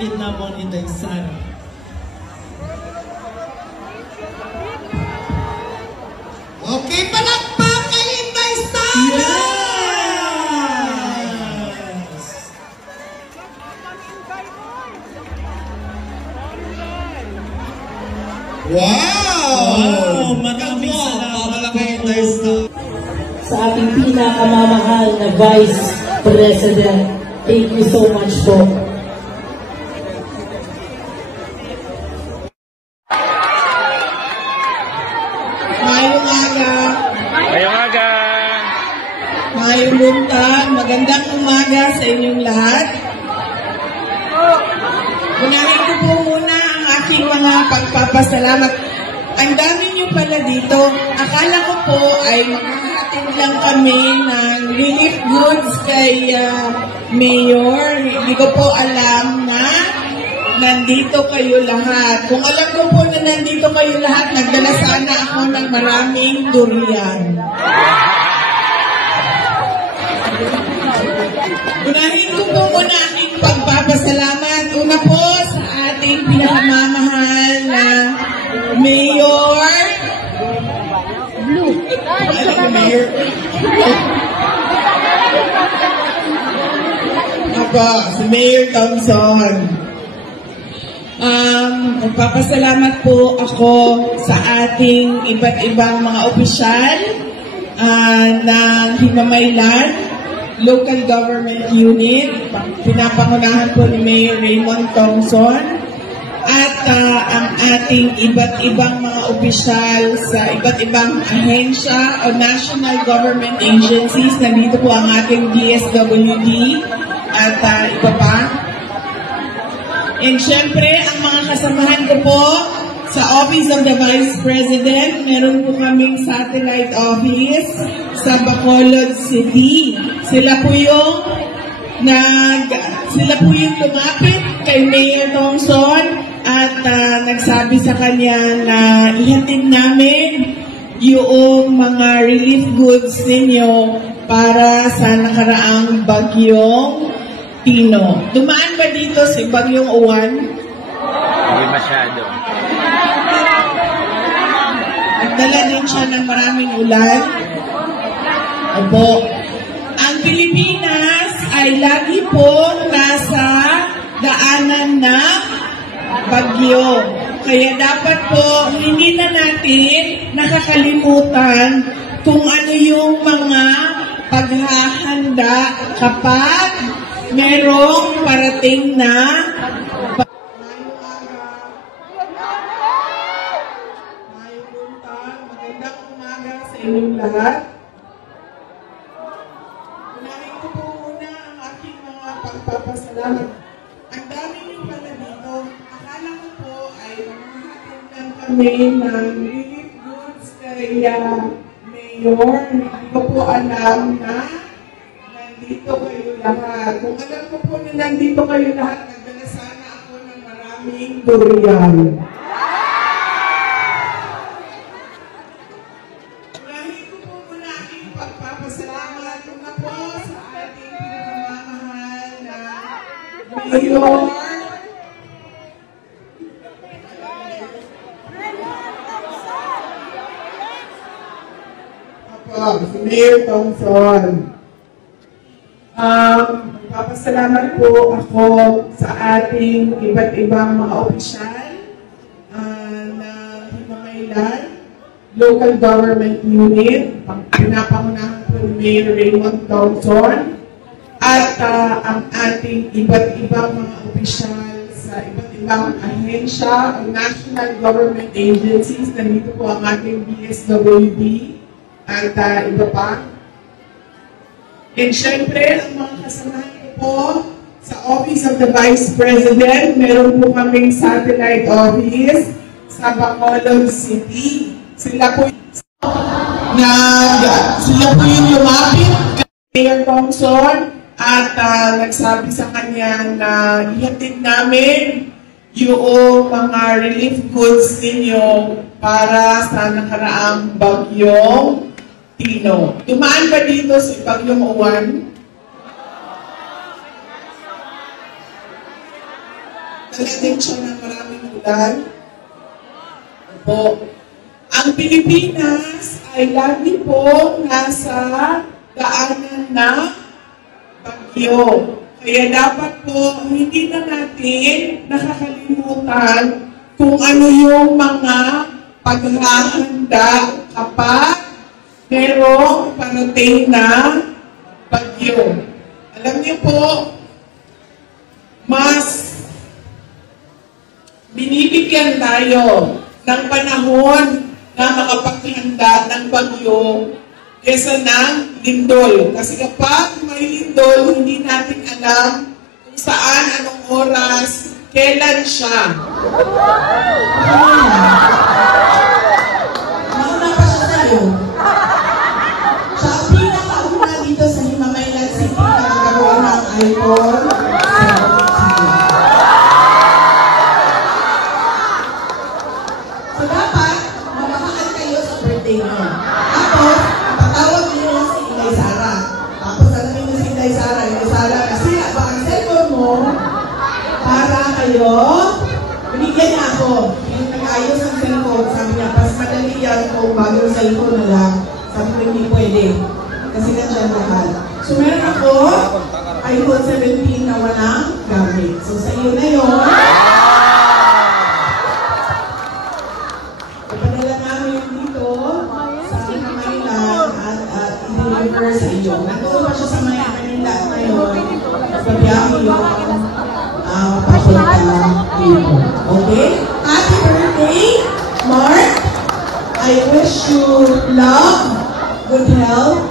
init na po ni Daisan. Okay, palakpak kay Inday Sara! Yes! Wow! Maraming salamat po. Sa ating pinakamamahal na Vice President. Thank you so much po. Ngayong aga. Ngayong aga. Ngayong buntag. Magandang umaga sa inyong lahat. Unahin ko po muna ang aking mga pagpapasalamat. Ang dami niyo pala dito. Akala ko po ay maghahatid lang kami ng relief goods kay Mayor. Hindi ko po alam na nandito kayo lahat. Kung alam ko po na nandito kayo lahat, nagdala sana ako ng maraming durian. Unahin ko po muna aking pagpapasalamat. Una po sa ating pinakamamahal na Mayor. Mayor. Ako, si Mayor Thompson. Magpapasalamat po ako sa ating iba't ibang mga opisyal ng Himamaylan Local Government Unit. Pinapangunahan po ni Mayor Raymond Thompson. At ang ating iba't ibang mga opisyal sa iba't ibang ahensya o national government agencies. Nandito po ang ating DSWD at iba pa. And syempre, ang mga kasamahan ko po sa Office of the Vice President, meron po kaming satellite office sa Bacolod City. Sila po yung lumapit kay Mayor Thompson at nagsabi sa kanya na ihatid namin yung mga relief goods ninyo para sa nakaraang bagyong Tino. Dumaan ba dito si bagyong Uwan? Hindi masyado. Nagdala din siya ng maraming ulan. Opo. Ang Pilipinas ay lagi pong nasa daanan ng bagyo. Kaya dapat po hindi na natin nakakalimutan kung ano yung mga paghahanda kapag merong parating na magandang umaga sa inyong lahat. Unahin ko po muna ang aking mga pagpapasalamat. Ang dami niyo pala dito. Akala ko po ay maghahatid lang kami ng relief goods kay Mayor. Hindi ko po alam na nandito kayo lahat. Kung alam ko po na nandito kayo lahat, nagdala sana ako ng maraming durian. Unahin ko po muna aking pagpapasalamat. Kung na po sa ating pinakamamahal na Mayor. Si Mayor Thompson. Magpapasalamat po ako sa ating iba't ibang mga opisyal ng Himamaylan Local Government Unit. Pinapangunahan po ni Mayor Raymond Thompson. At ang ating iba't ibang mga opisyal sa iba't ibang ahensya o national government agencies. Nandito po ang ating DSWD at iba pa. And syempre, ang mga kasamahan ko po sa Office of the Vice President, meron po kaming satellite office sa Bacolod City. Sila po yung lumapit kay Mayor Thompson at nagsabi sa kanya na ihatid namin yung mga relief goods ninyo para sa nakaraang bagyong Tino. Dumaan ba dito si bagyong Uwan? Dala din siya ng maraming ulan. Opo. Ang Pilipinas ay lagi po nasa daanan na bagyo. Kaya dapat po hindi na natin nakakalimutan kung ano yung mga paghahanda kapag merong parating na bagyo. Alam niyo po, mas binibigyan tayo ng panahon na makapaghanda ng bagyo kesa ng lindol. Kasi kapag may lindol, hindi natin alam kung saan, anong oras, kailan siya. Mauna pa siya sa'yo. Siya ang pinakauna dito sa Himamaylan City na nagkaroon ng iPhone 17. So dapat, mamakaan kayo sa birthday niyo. Tapos, patawag niyo lang si Inday Sara. Tapos, alamin mo si Inday Sara. Inday Sara, kasi ba ang cellphone mo, para kayo, binigyan niya ako. Yung nag-ayos ng cellphone, sabi niya, pas madali yan kung bagong cellphone na lang. Sabi ko, hindi pwede. Kasi nandiyan lahat. So, meron ako, iPhone 17 na walang gamit. So, sa iyo na yun. Ipadala namin dito sa Manila at i-deliver sa iyo. Nandun pa siya sa Manila ngayon. Pagbiyahe yung papunta dito. Okay? Happy birthday, Mark! I wish you love, good health,